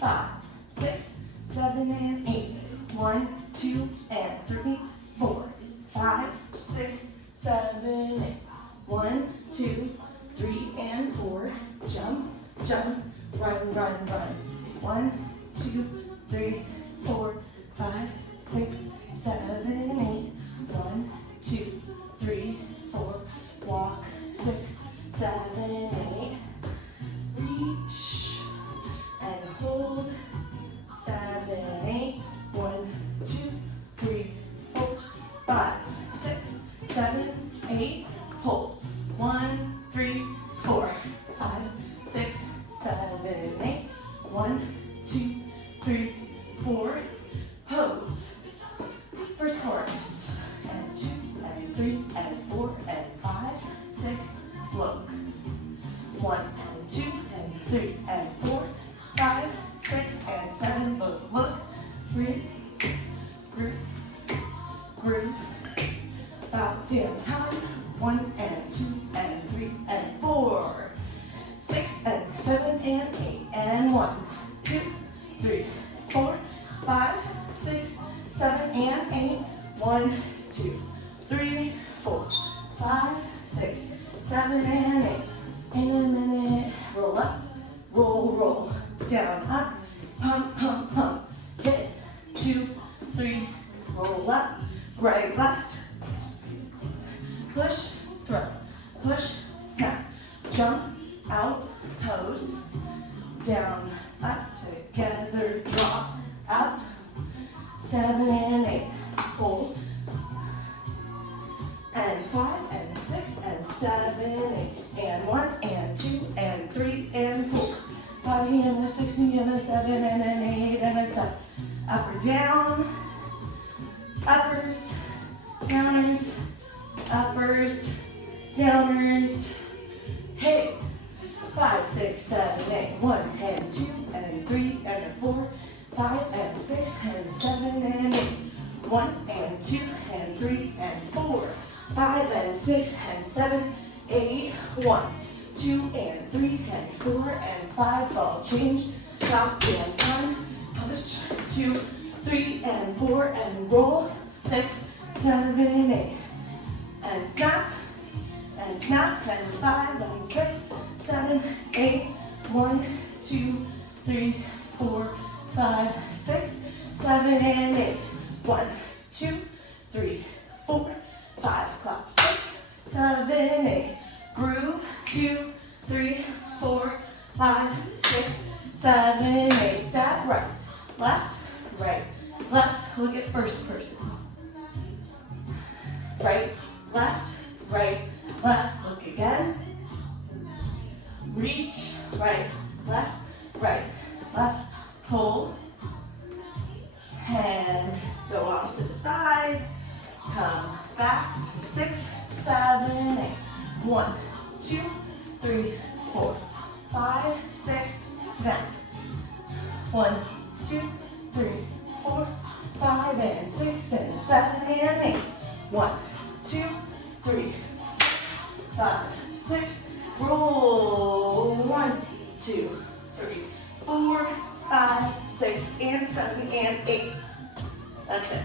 5, 6, 7, and 8. 1, 2, and 3, 4, 5, 6, 7, 8. 1, 2, 3, and 4. Jump, jump, run, run, run. 1, 2, 3, 4, 5, 6, 7, 8. 1, 2, 3, 4. Walk, 6, 7, 8. Reach and hold. 7, 8. 1, 2, 3, 4, 5, 6, 7, 8. Hold. 1, 3, 4, 5, 6, 7, 8. 1, 2, 3, 4. Pose. First chorus. And 2, and 3, and 4, and 5, 6. Look. 1, and 2, and 3, and 4, 5, 6, and 7. Look, look. Groove, groove, groove. About damn time. 1, and 2, and 3, and 4, 6, and 7, and 8, and 1, 2, 3, 4, 5, 6, 7, and 8. 1, 2, 3, 4, 5, 6, 7, and 8. In a minute, roll up, roll, roll, down, up, pump, pump, pump. Hit, 2, 3, roll up, right, left. Push, throw, push, snap, jump, out, pose, down, up, together, drop, up, 7 and 8, hold, and 5 and 6 and 7, 8, and 1 and 2 and 3 and 4, 5 and a 6 and a 7 and an 8 and a step, up or down, uppers, downers, uppers, downers, hey, 5, 6, 7, 8, 1 and 2 and 3 and 4, 5 and 6 and 7 and 8, 1 and 2 and 3 and 4, 5 and 6 and 7, 8, 1, 2 and 3 and 4 and 5, ball change, drop and time, push, 2, 3 and 4 and roll, 6, 7, 8. And snap, and 5, and 6, 7, 8, 1, 2, 3, 4, 5, 6, 7, and 8. 1, 2, 3, 4, 5, clap, 6, 7, 8. Groove, 2, 3, 4, 5, 6, 7, 8. Step right, left, right, left. Look at first person. Right, left, right, left. Look again. Reach, right, left, pull, and go off to the side. Come back. 6, 7, 8. 1, 2, 3, 4, 5, 6, snap. 1, 2, 3, 4, 5, and 6, and 7, and 8. 1, 2, 3, 5, 6, roll. 1, 2, 3, 4, 5, 6, and 7, and 8. That's it.